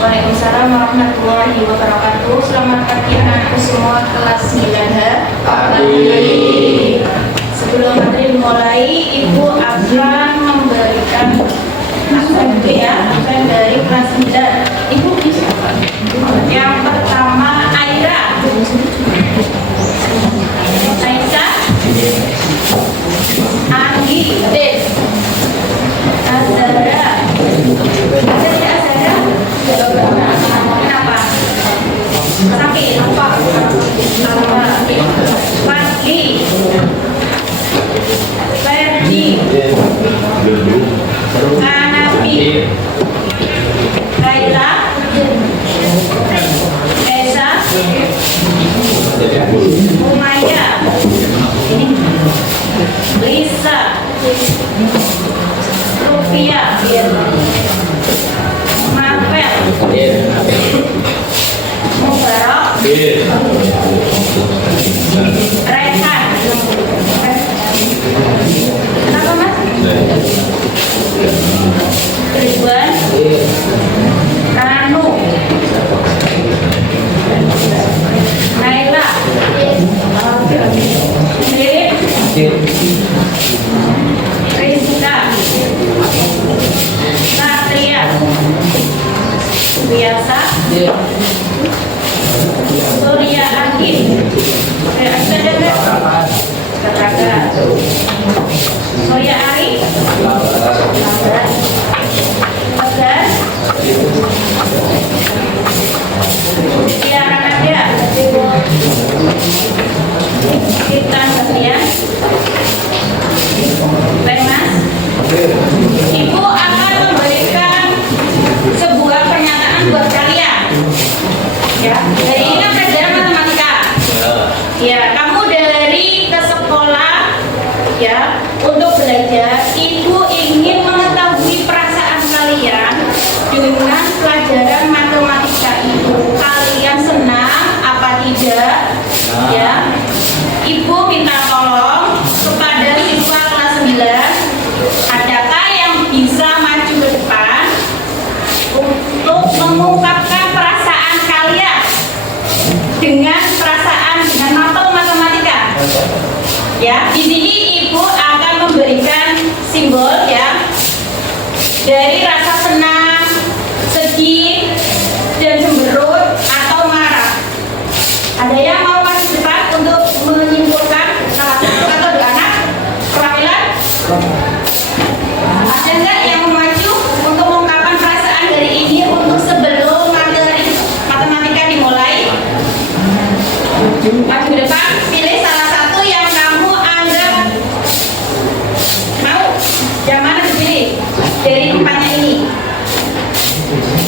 Waalaikumsalam warahmatullahi wabarakatuh. Selamat pagi anakku semua kelas 9H. Sebelum materi dimulai, Ibu akan memberikan absen dari kelas 9. Ibu bisa. Yang pertama Aira. Aisyah. Anggi. Azara. Kenapa? Sakit apa? Pagi. Ferdi. Hanafi. Kaila. Esa. Umaya. Lisa. Rufia. Mabel. Mubarak. Rehan. Kenapa mas? Ridwan. Ranu. Naila. Rizka. Satria. Biasa. Surya Agim. Katakan. Surya Ari. Tegar. Tiara Nadia. Kita Sepian. Baik mas. Ibu akan memberikan sebuah pernyataan buat kalian. Ya, dari ini kan pelajaran matematika. Ya, kamu dari ke sekolah ya untuk belajar. Ibu ingin mengetahui perasaan kalian dengan pelajaran matematika itu. Kalian senang apa tidak? Ya, Ibu minta tolong kepada siswa kelas 9. Adakah yang bisa maju ke depan untuk mengungkapkan perasaan kalian dengan mapel matematika? Ya, di sini Ibu akan memberikan simbol ya dari rasa senang, sedih, dan cemberut atau marah. Ada yang mau maju ke depan untuk menyimpulkan salah satu atau dua anak perwakilan? Ada enggak yang maju untuk mengungkapkan perasaan dari ini untuk sebelum materi matematika dimulai? Maju ke depan, pilih salah satu yang kamu anggap mau. Yang mana dipilih dari empatnya ini?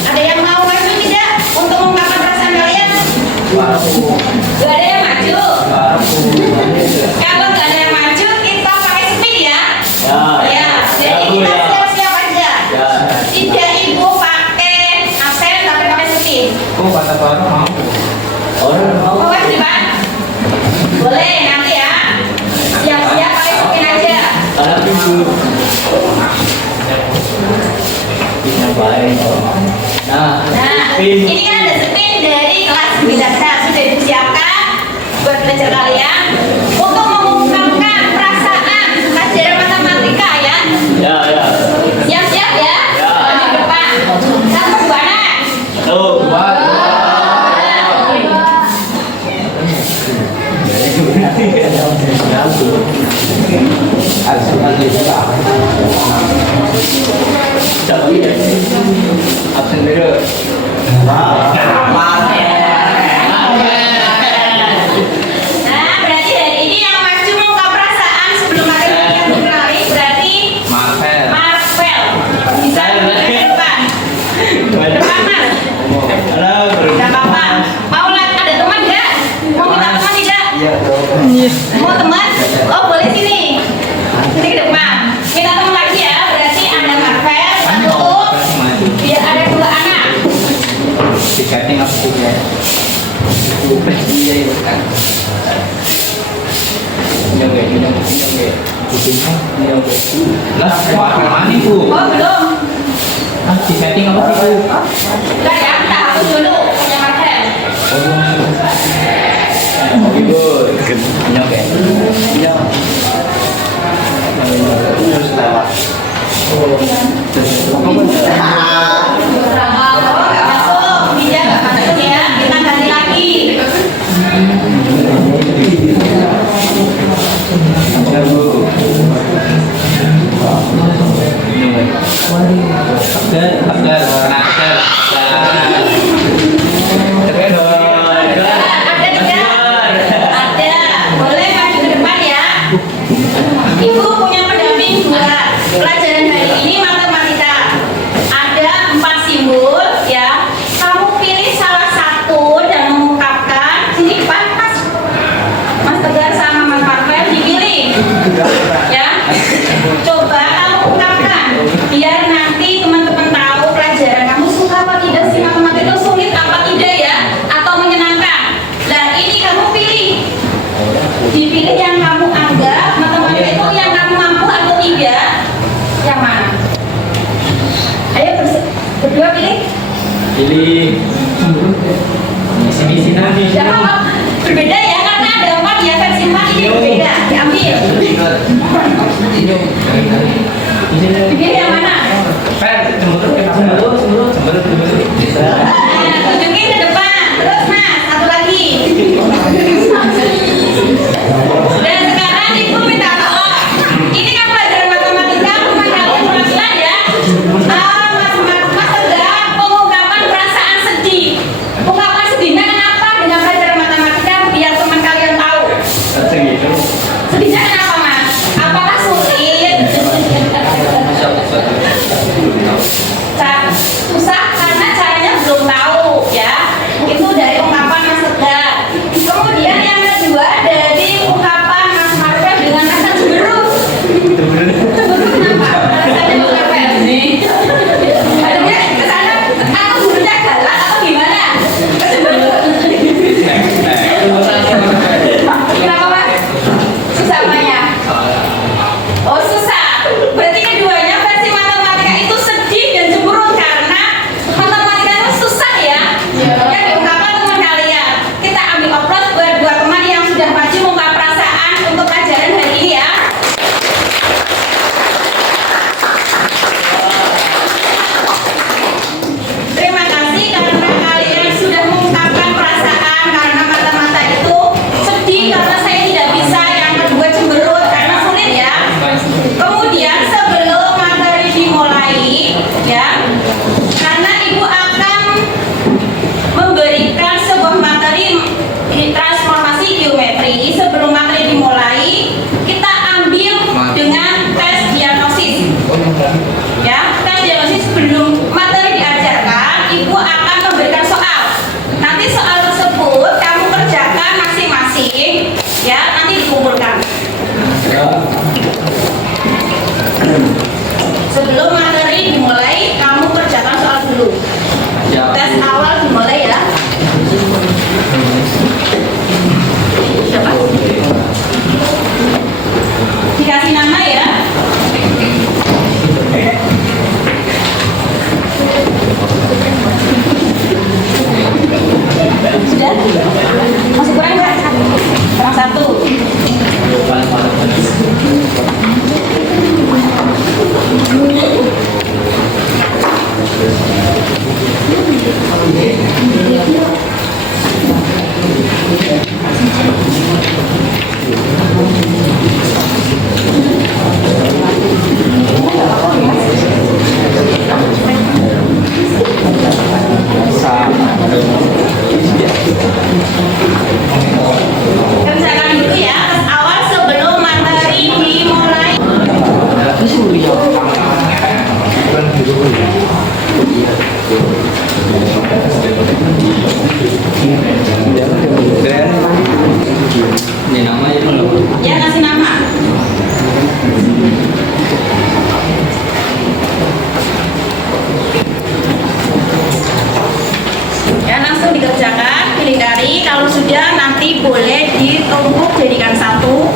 Ada yang mau maju tidak untuk mengungkapkan perasaan kalian? Gak ada yang maju. Kalau gak ada yang maju, kita pakai speed ya. Ya, jadi kita siap-siap aja. Tidak Ibu pakai absen tapi pakai speed. Mau kan di depan? Boleh nanti ya. Siap-siap pakai speed aja. Nah, ini kan ada speed dari kelas 9 sudah disiapkan buat belajar kalian untuk mengungkapkan perasaan pelajaran matematika ya. Siap-siap ya. Di depan. Satu dua anak. Absen beda. Nah, berarti dari ini yang maju mengungkap perasaan sebelum materi dimulai berarti Marvel. Bisa ke depan. Depan mas. Tidak apa-apa. Mau teman? Oh boleh sini. Sini ke depan. Minta teman lagi ya. Berarti ada Marvel satu. Biar ada 2 anak. Dikating apa sih ya? Iya itu kan. Ini lah, mana Bu? Oh belum. Di setting apa sih Bu? Enggak ya, kita hapus dulu punya Marvel. Oh ibu, nyampe. Iya. Harus lewat. Nggak masuk, Bija nggak masuk ya. Kita ganti lagi. Ya Bu. Ada tidak? Ada. Boleh maju ke depan ya. Ibu punya pendamping 2. Pelajaran hari ini matematika. Ada 4 simbol ya. Kamu pilih salah satu dan mengungkapkan. Sini Mas Tegar sama Mas Marvel dipilih. Ya. Coba kamu ungkapkan biar nanti teman-teman tahu pelajaran kamu suka apa tidak sih, matematika sulit apa tidak ya, atau menyenangkan. Nah ini kamu pilih, dipilih yang kamu anggap matematika itu yang kamu mampu atau tidak, yang mana? Ayo berdua pilih. Pilih. Sini nanti. Jangan apa, berbeda ya karena ada 4 ya, versi 4 ini berbeda. Diambil. Dipilih yang mana? Tunjukin ke depan. Terus Mas, satu lagi. Dan sekarang Ibu minta tolong. Ini kan pelajaran matematika, rumah kalian penampilan ya. Mas Tegar, pengungkapan perasaan sedih. Ungkapan sedihnya kenapa dengan pelajaran matematika biar teman kalian tahu. Sedihnya kenapa Mas? Apakah sulit? Susah karena caranya belum tahu ya. Itu dari ungkapan Mas Tegar. Kemudian yang kedua dari ungkapan Mas Marvel dengan rasa cemberut. Cemberut kenapa? Rasanya Mas Marvel nih. Adanya ke sana, aku gurunya galak atau gimana? Cemberut. Kenapa Mas? Susah apanya? Oh susah. Berarti keduanya versi matematika itu sedih dan cemberut karena matematika itu susah ya. Jadi boleh ditumpuk jadikan satu.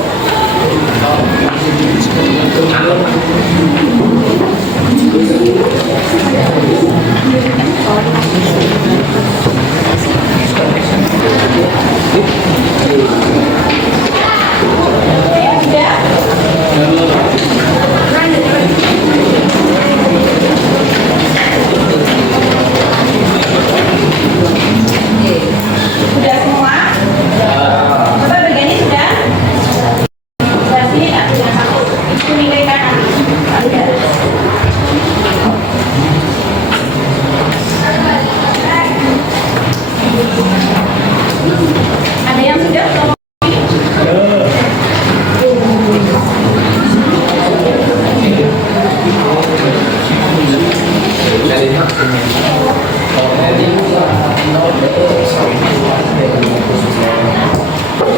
Sudah semua? Coba bagian ini sudah? Sudah sini tak? Sudah satu. Itu nilai kanan. Sudah. Ada yang sudah?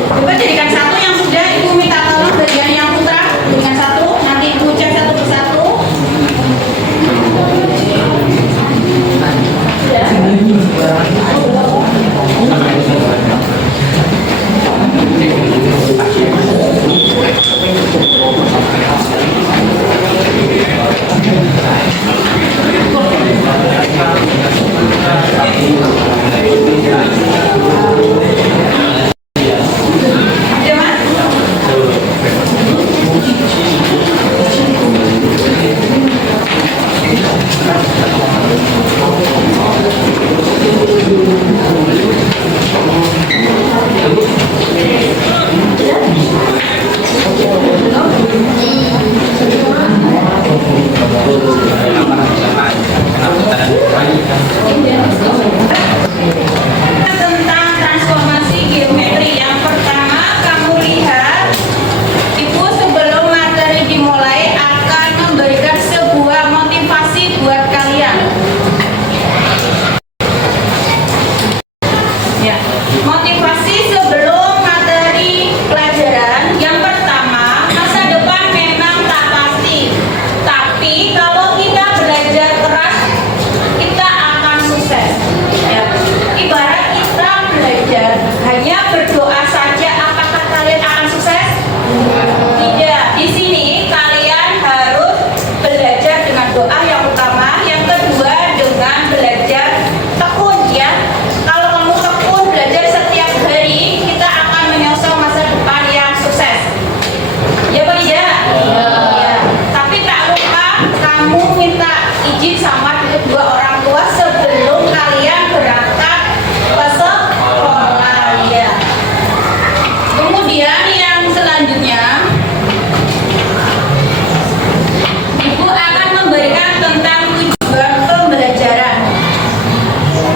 Coba jadikan satu yang sudah. Ibu minta tolong bagian yang putra dengan satu. Nanti ibu cek satu persatu. Sudah mas? Tentang transformasi geometri. Yang pertama kamu lihat, ibu sebelum materi dimulai akan memberikan sebuah motivasi buat kalian. Ya, motivasi sebelum materi pelajaran. Yang pertama, masa depan memang tak pasti, tapi kalau kita belajar keras, kita akan sukses. Ya, ibarat kita belajar hanya berdoa saja, apakah kalian akan sukses? Tidak. Di sini kalian harus belajar dengan doa yang utama, yang kedua dengan belajar tekun ya. Kalau kamu tekun belajar setiap hari, kita akan menyongsong masa depan yang sukses. Ya Pak Ija? Ya. Tapi tak lupa kamu minta izin sama kedua orang tua sebelum kalian berangkat ke sekolah ya. Kemudian yang selanjutnya, Ibu akan memberikan tentang tujuan pembelajaran.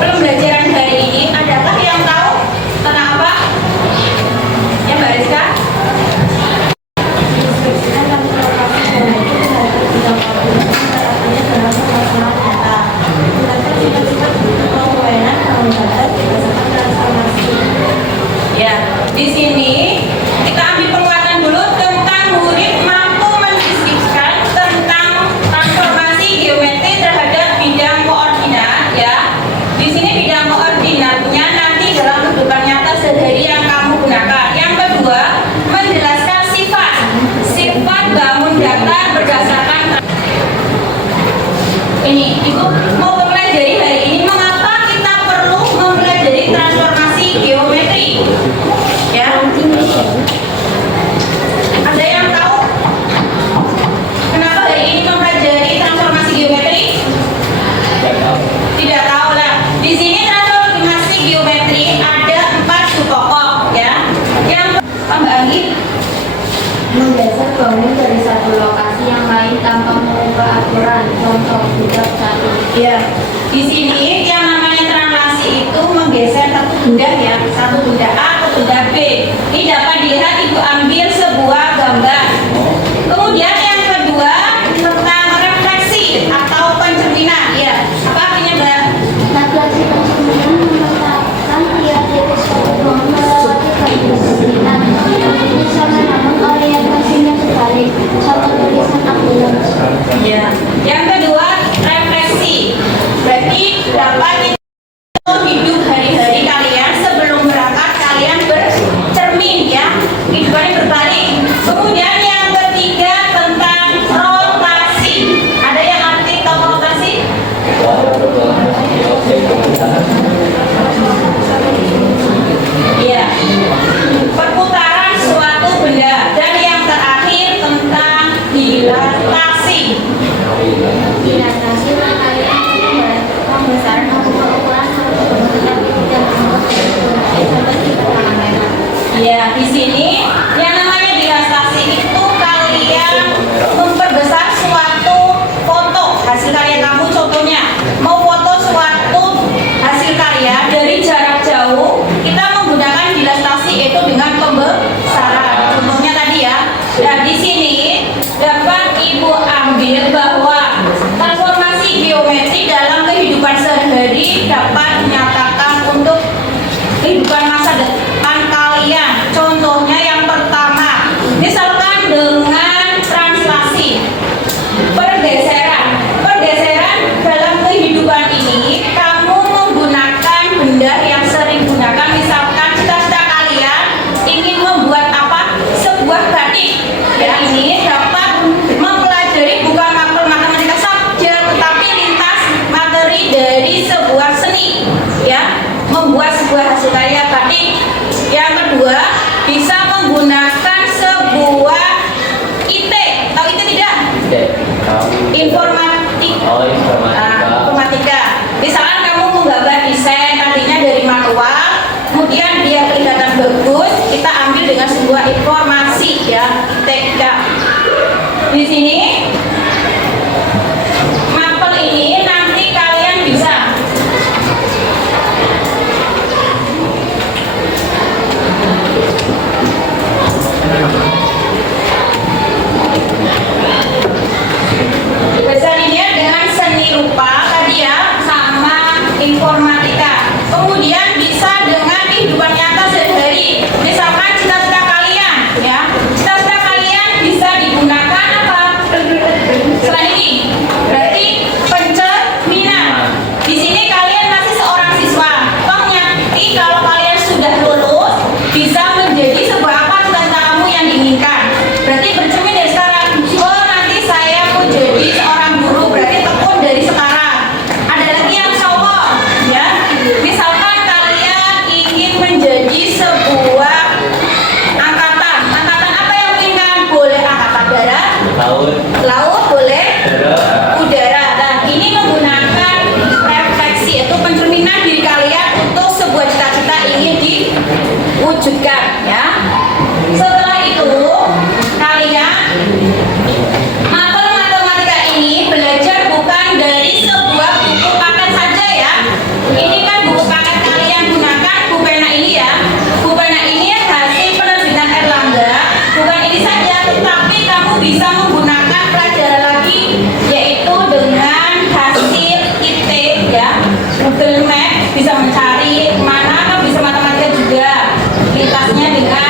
Pembelajaran hari ini, adakah yang tahu tentang apa? Ya Mbak Rizka? Ya, di sini kita ambil penguatan dulu tentang murid mampu mendeskripsikan tentang transformasi geometri terhadap bidang koordinat ya. Di sini bidang koordinatnya nanti dalam kehidupan nyata sehari yang kamu gunakan. Yang kedua, menjelaskan sifat bangun data berdasarkan ini. Ibu mau mempelajari hari ini mengapa kita perlu mempelajari transformasi geometri. Ya. Ada yang tahu kenapa hari ini mempelajari transformasi geometri? Tidak tahu lah. Di sini transformasi geometri ada 4 sub pokok ya. Yang Mbak Anggi Menggeser bangun dari satu lokasi yang lain tanpa mengubah aturan. Contoh budak satu. ya, di sini yang namanya translasi itu menggeser satu benda ya, satu benda A ke benda B. Ini dapat dilihat ibu ambil sebuah gambar. Kemudian yang kedua tentang refleksi atau pencerminan ya. Apa artinya Mbak? Refleksi pencerminan memetakan tiap-tiap suatu bangun melewati garis sekitar. Ini sama namun orientasinya sebalik, sama tulisan ambulan. Ya. Yang kedua refleksi. Berarti dapat hidup hari-hari kalian sebelum berangkat kalian Iya. Perputaran suatu benda. Dan yang terakhir tentang dilatasi. Dilatasi kalian pembesaran ukuran tapi tidak sampai di tangan merah. Ya, di sini yang namanya dilatasi itu kalian memperbesar suatu foto hasil karya kamu. Contohnya, mau foto suatu hasil karya dari jarak jauh, kita menggunakan dilatasi itu dengan pembesaran. Contohnya tadi ya. Dan di sini dapat Ibu ambil bahwa transformasi geometri dalam kehidupan sehari dapat menyatakan untuk kehidupan masa depan kalian. Contohnya yang pertama, misalkan dengan translasi, pergeseran. Pergeseran dalam kehidupan ini, kamu menggunakan benda yang sering gunakan. Misalkan cita-cita kalian ingin membuat apa? Sebuah batik. Ya, ini dapat mempelajari bukan matematika saja, tetapi lintas materi dari sebuah seni. Ya, membuat sebuah hasil karya batik. Yang kedua, bisa menggunakan sebuah IT. Tahu IT tidak? Informatika. Misalkan kamu menggambar desain tadinya dari manual, kemudian dia kelihatan bagus, kita ambil dengan sebuah informasi ya, ITK. Di sini mapel ini nanti kalian bisa besarnya dengan seni rupa tadi ya, sama informatika. Kemudian bisa dengan kehidupan nyata sehari-hari. Misalkan cita-cita kalian ya, cita-cita kalian bisa digunakan apa? Selain ini, berarti pencerminan. Di sini kalian masih seorang siswa. Toh nanti kalau kalian sudah lulus, bisa menjadi sebuah apa cita-cita kamu yang diinginkan. Berarti bercermin dari sekarang. Oh, nanti saya mau jadi seorang guru. Berarti tekun dari sekarang. Ada lagi yang cowok, ya. Misalkan kalian ingin menjadi sebuah angkatan. Angkatan apa yang inginkan? Boleh angkatan darat, laut, boleh udara. Nah, ini menggunakan refleksi, itu pencerminan diri kalian untuk sebuah cita-cita ingin diwujudkan, ya. Setelah itu, kalian mapel matematika ini belajar bukan dari sebuah buku paket saja ya. Ini kan buku paket kalian gunakan, Bupena ini ya. Bupena ini hasil penerbitan Erlangga. Bukan ini saja, tetapi kamu bisa menggunakan pelajaran lagi, yaitu dengan hasil IT ya. Google Map bisa mencari mana, kamu bisa matematika juga. Lintasnya dengan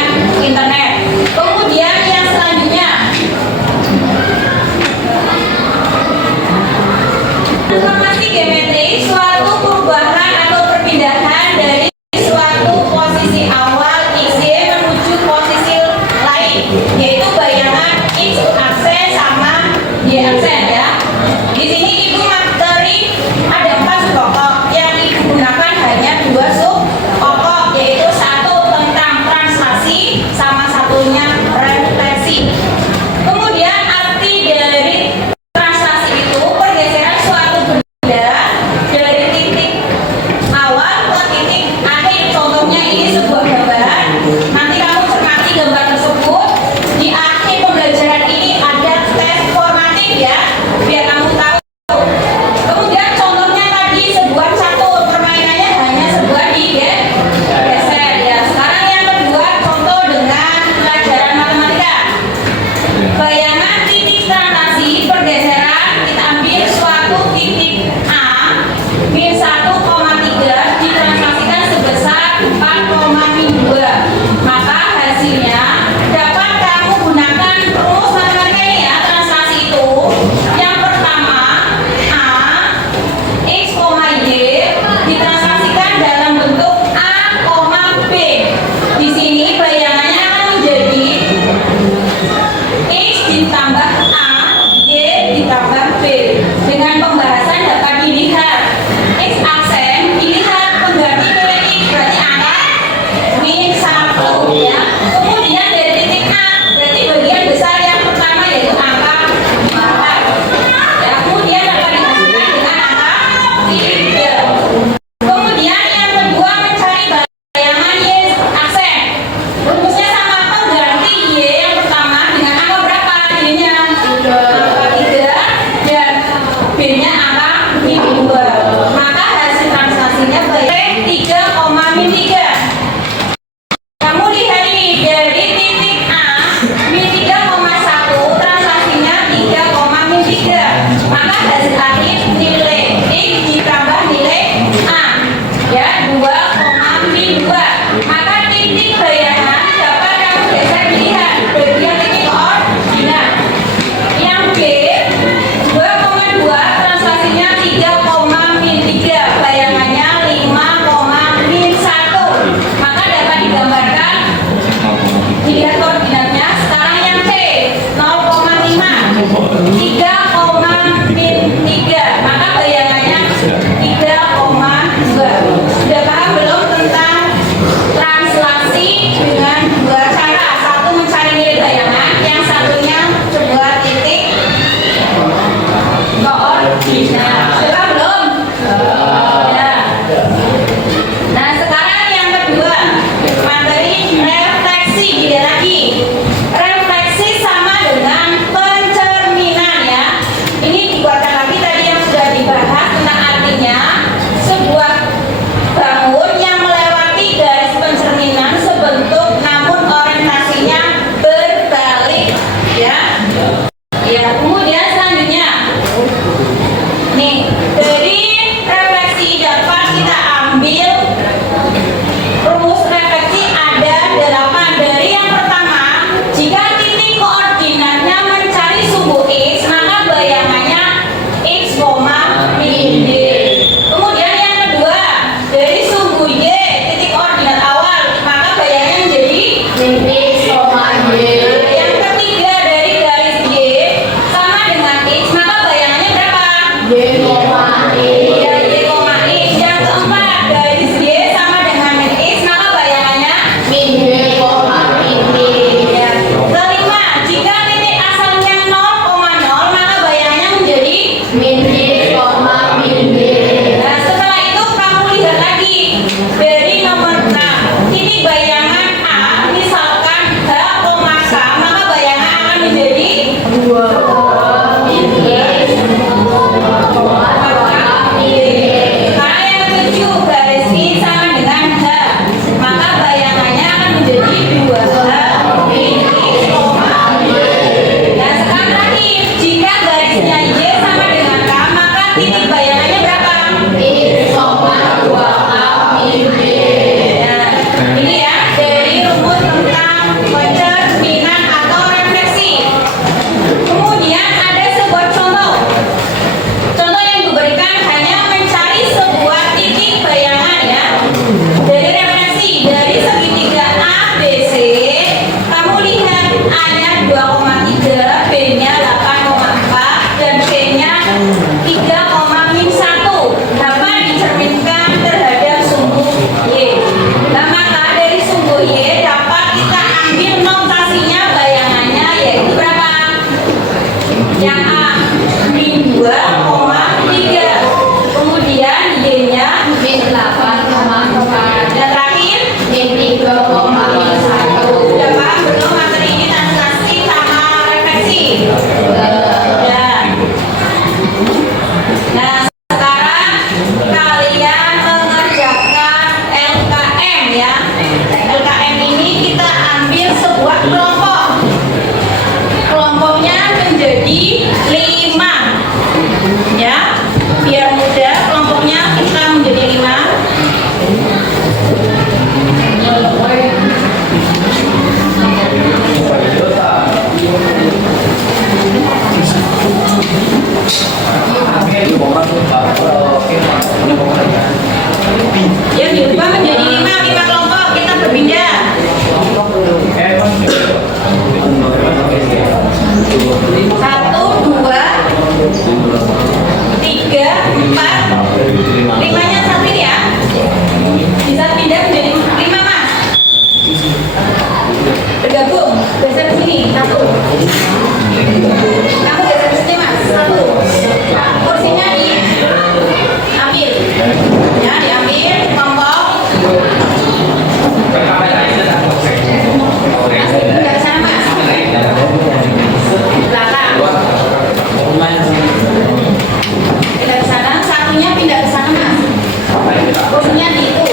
kursinya di itu.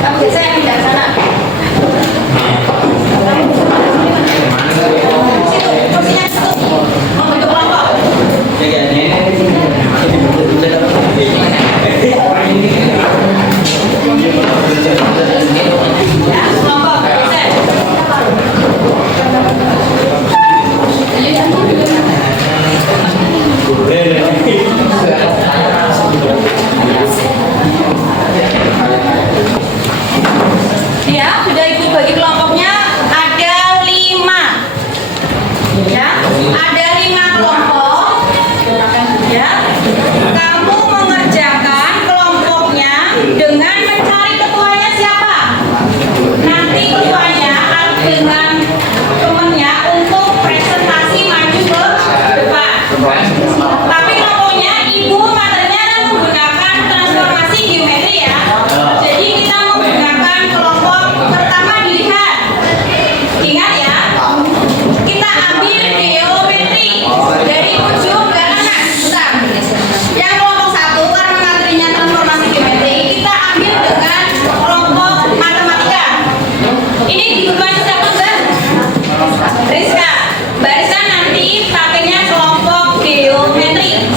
Kamu biasa yang di sana. Situ, kursinya situ. Membentuk kelompok. Ya, kelompok bisa. Ya, sudah ibu bagi kelompoknya ada 5. Ya, ada 5 kelompok. Ya, kamu mengerjakan kelompoknya dengan mencari ketuanya siapa. Nanti ketuanya dengan temannya untuk presentasi maju ke depan. Tapi kelompoknya ibu materinya menggunakan transformasi geometri ya. Jadi kita menggunakan kelompok pertama dilihat. Ingat ya, kita ambil geometri dari ujung ke kanan. Bentar. Yang kelompok 1 karena materinya transformasi geometri, kita ambil dengan kelompok matematika. Ini dibebani siapa Mbak? Rizka. Mbak Rizka nanti pakainya kelompok geometri.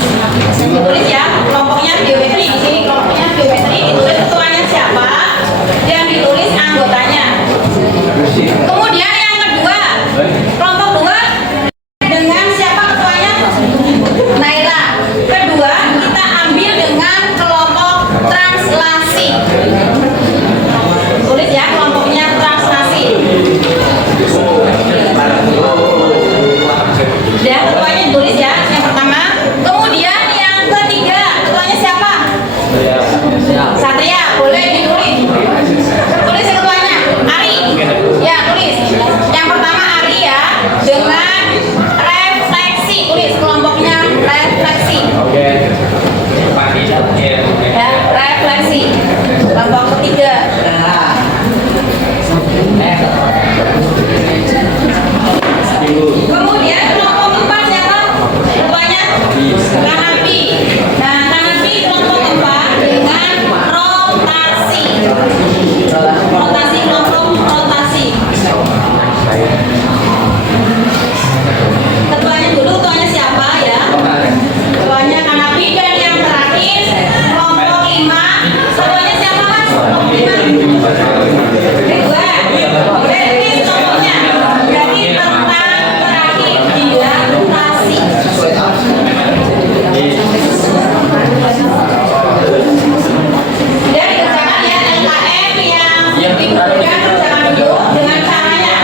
Ditulis ya, kelompoknya geometri. Di sini kelompoknya geometri, ditulis ketuanya siapa dan ditulis anggotanya. Kemudian yang kedua, kelompok 2 dengan siapa ketuanya? Naila. Kedua, kita ambil dengan kelompok translasi. Tulis ya, kelompoknya translasi. Ya, ketuanya tulis ya, yang pertama. Kemudian yang ketiga, ketuanya siapa? Satria, boleh ditulis. Tulis ketuanya, Ari. Ya, tulis. Yang pertama Ari ya, dengan refleksi. Tulis kelompoknya refleksi. Ya, refleksi. Kelompok ketiga. Kemudian kelompok 4 siapa? Ketuanya Kanapi. Nah, Kanapi kelompok 4 dengan rotasi. Rotasi, kelompok rotasi. Ketuanya dulu, ketuanya siapa ya? Ketuanya Kanapi. Dan yang terakhir kelompok 5. Ketuanya siapa Mas? Kelompok 5. Ridwan. Boleh tulis kelompoknya. Berarti tentang terakhir dilatasi. Dan dikerjakan ya LKM yang dibutuhkan kerjakan dulu dengan caranya.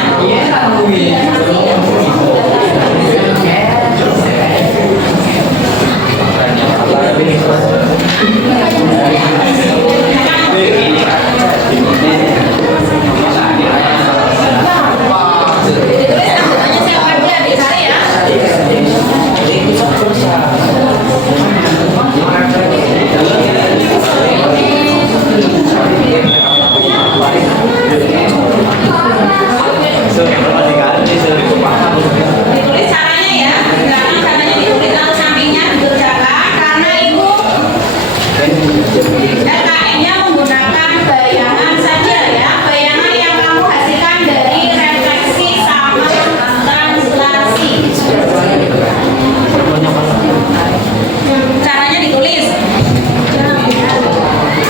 Ditulis anggotanya siapa aja, dicari ya. Ditulis caranya ya. Sekarang caranya ditulis lalu sampingnya dikerjakan karena ibu LKM-nya menggunakan bayangan saja ya. Bayangan yang kamu hasilkan dari refleksi sama translasi. Caranya ditulis. Caranya ditulis ya.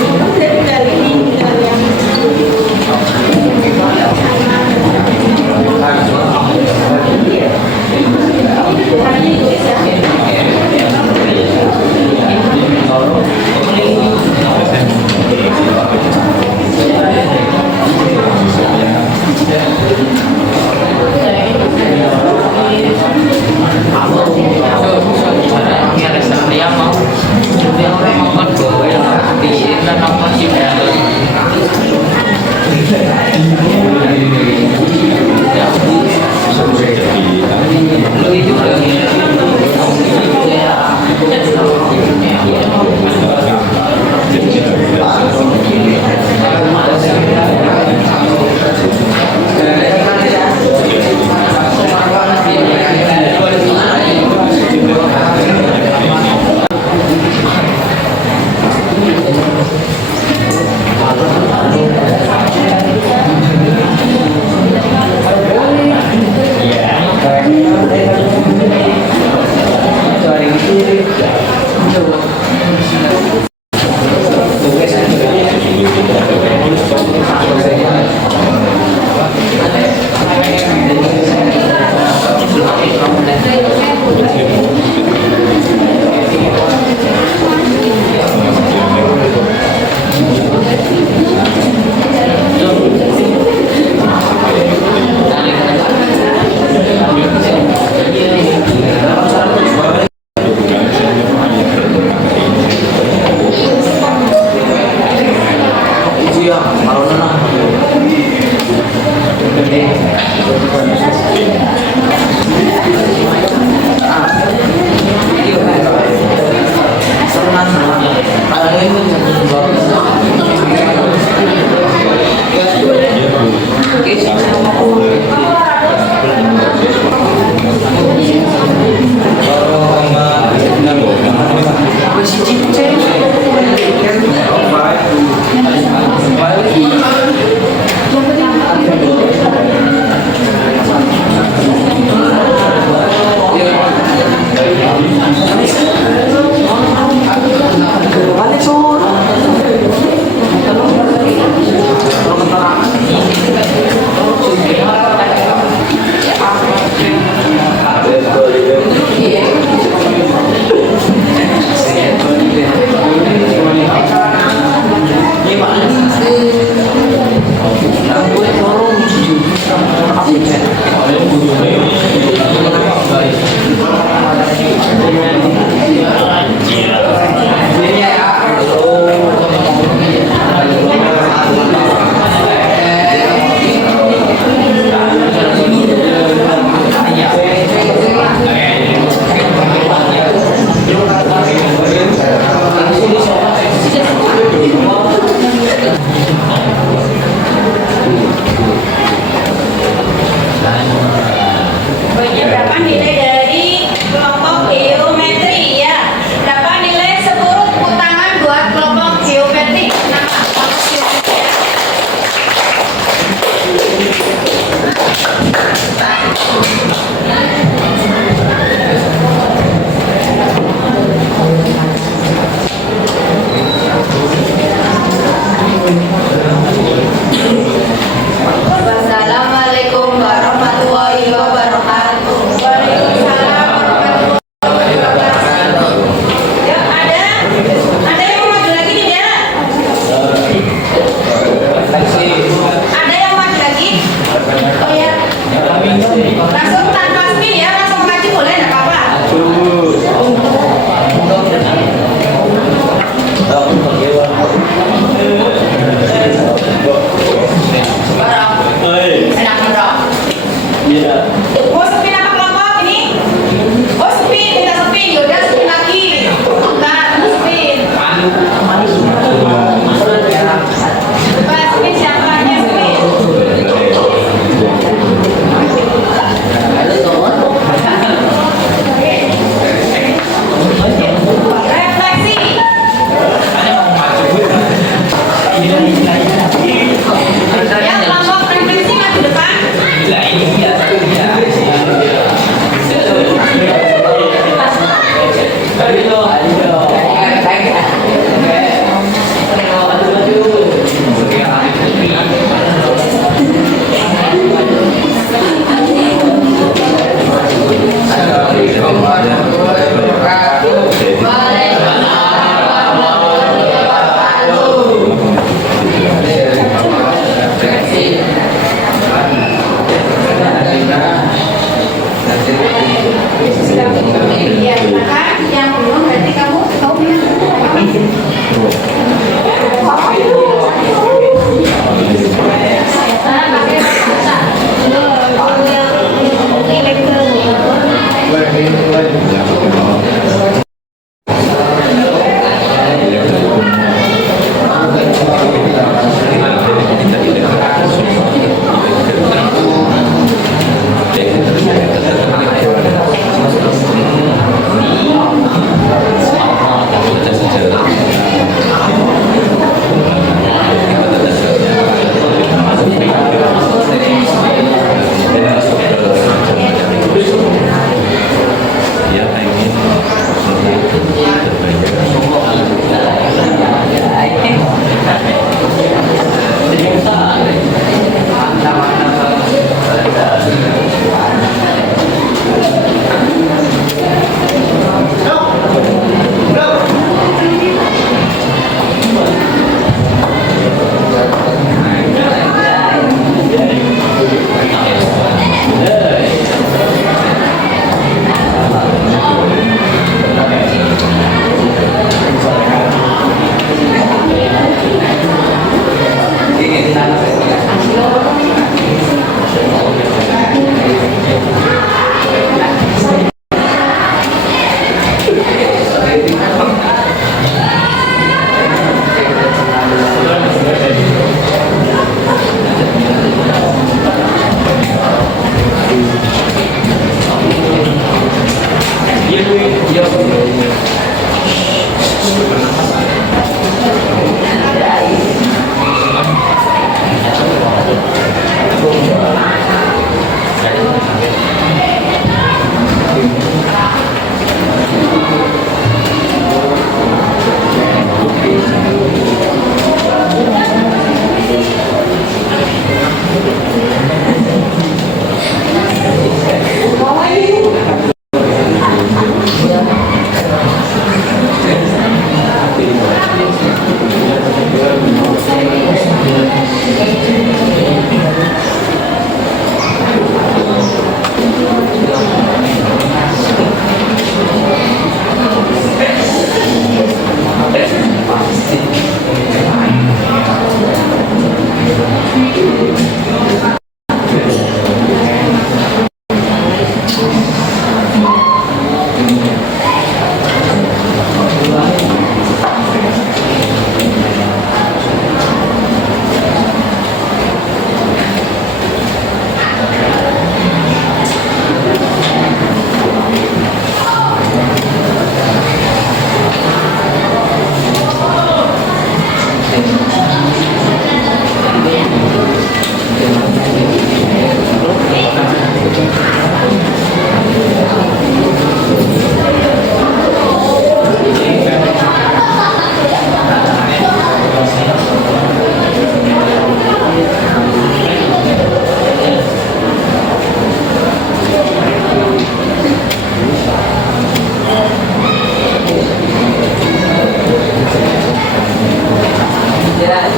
Ya,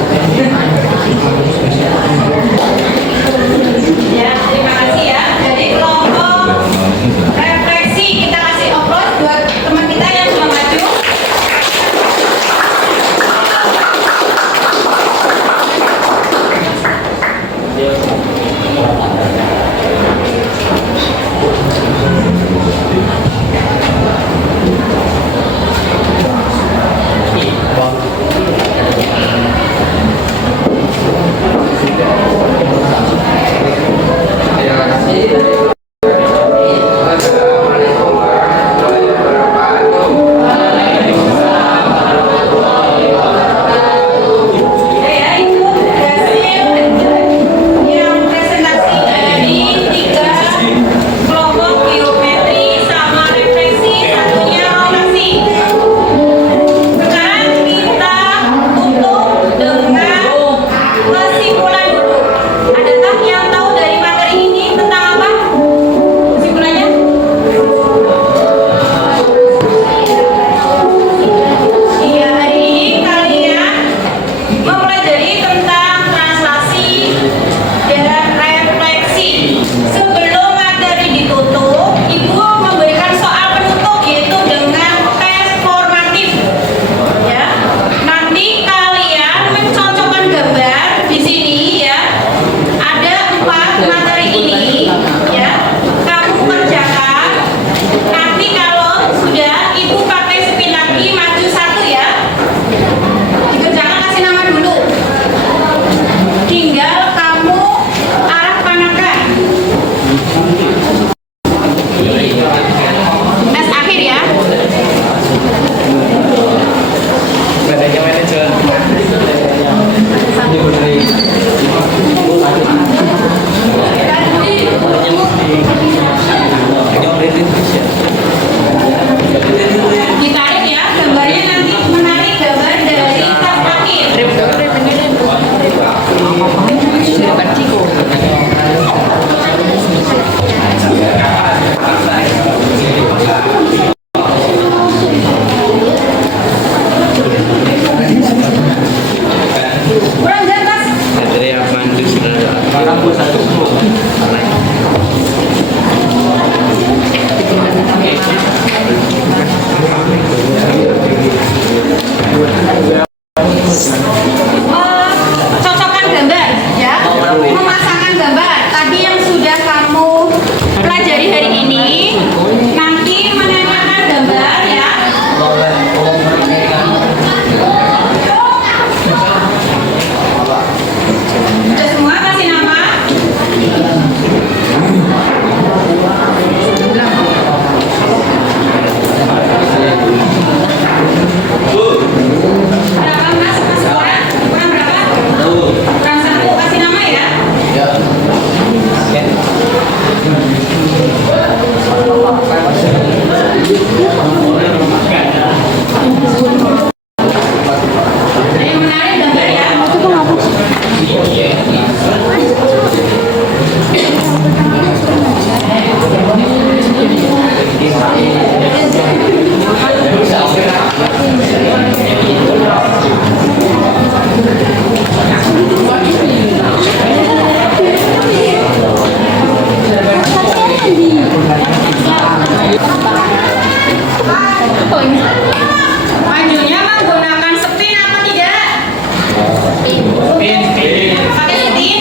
terima kasih ya. Jadi kelompok refleksi kita kasih applause buat teman kita yang sudah maju. Ya, itu hasil yang presentasi dari 3 kelompok biometri sama refleksi, satunya rotasi. Sekarang kita tutup dengan kesimpulan dulu. Adakah yang tahu dari materi ini tentang apa? Kesimpulannya? Iya, hari ini kalian mempelajari tentang translasi dan refleksi. Sebelum materi ditutup, Ibu memberikan soal penutup yaitu dengan tes formatif. Ya, nanti kalian mencocokkan gambar di sini ya. Ada 4 materi ini ya. Kamu kerjakan. Nanti kalau sudah Ibu pakai spin lagi maju 1 ya. Dikerjakan kasih nama dulu. Tinggal kamu arah panakan. Tes akhir ya. Bedanya manajer. Ini putri. Ditarik ya, gambarnya nanti menarik gambar dari tes akhir. Kurang jelas. Materi apa itu sudah? Cocokkan gambar ya, memasangkan gambar tadi yang sudah kamu pelajari hari ini, nanti menanyakan gambar ya. Sudah semua kasih nama. Berapa mas? Masuk orang? Kurang berapa? Kurang 1, kasih nama ya. Yang menarik gambar ya. Majunya menggunakan spin apa tidak? Pakai spin?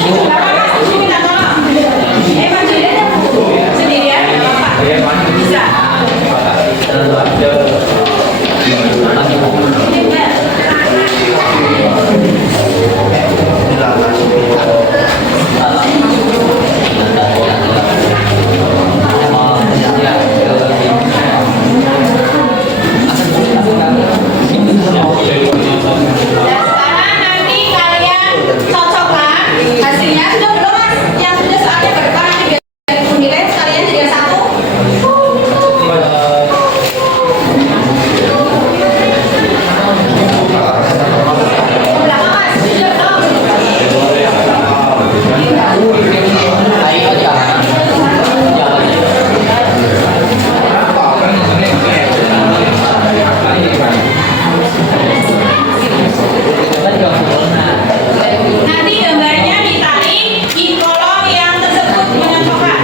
Bapak masuk minta tolong. Maju sendirian, nggak apa-apa. Bisa. Dan sekarang nanti kalian cocokkan hasilnya sudah belum mas? Yang sudah soalnya ke depan nanti biar nilai kalian jadi satu. Ke belakang mas, sudah belum? Nanti gambarnya ditarik di kolom yang tersebut menyocokkan.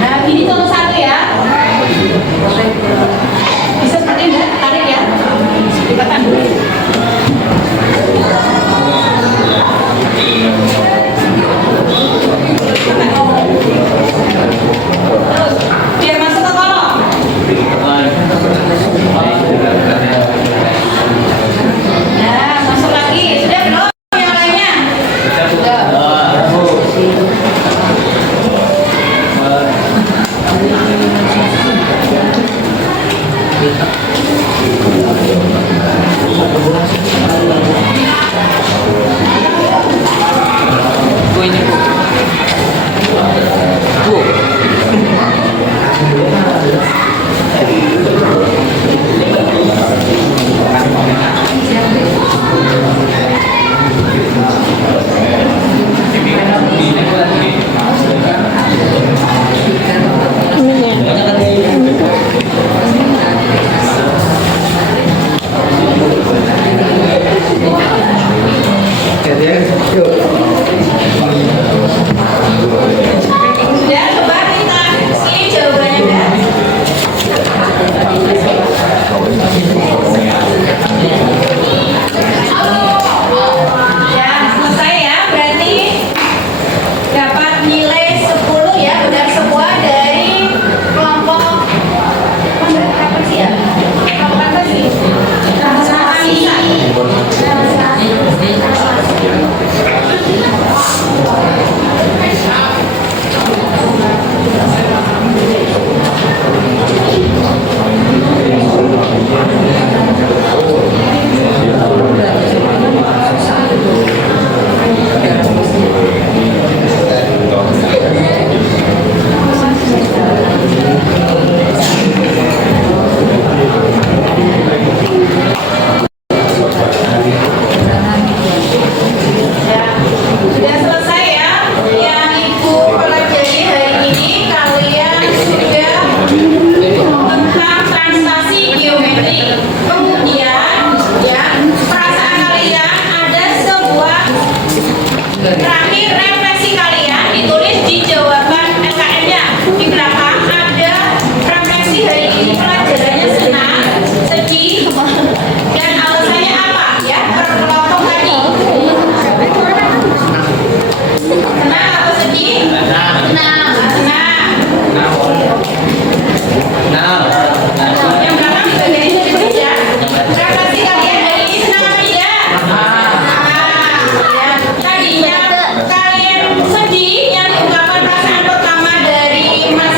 Nah, gini contoh satu ya. Bisa seperti ini, tarik ya. Tekan. Terus, biar masuk ke kolom. Nah, masuk lagi. Sudah belum yang lainnya? Sudah, coba kita sini jawabannya enggak? Ya, selesai ya. Berarti dapat nilai 10 ya, benar semua dari kelompok apa sih ya? Kelompok apa sih? Ya, sudah selesai ya. Yang Ibu pelajari hari ini kalian sudah tentang translasi geometri. Kemudian ya, perasaan kalian ada sebuah terakhir refleksi kalian ditulis di jawaban LKM-nya. Di belakang ada refleksi hari ini pelajarannya senang, sedih, dan alasannya apa ya per kelompok tadi. Senang atau sedih? Senang. Yang belakang di bagian itu ditulis ya. Refleksi kalian hari ini senang apa tidak? Ya, tadinya kalian sedih yang diungkapkan perasaan pertama dari Mas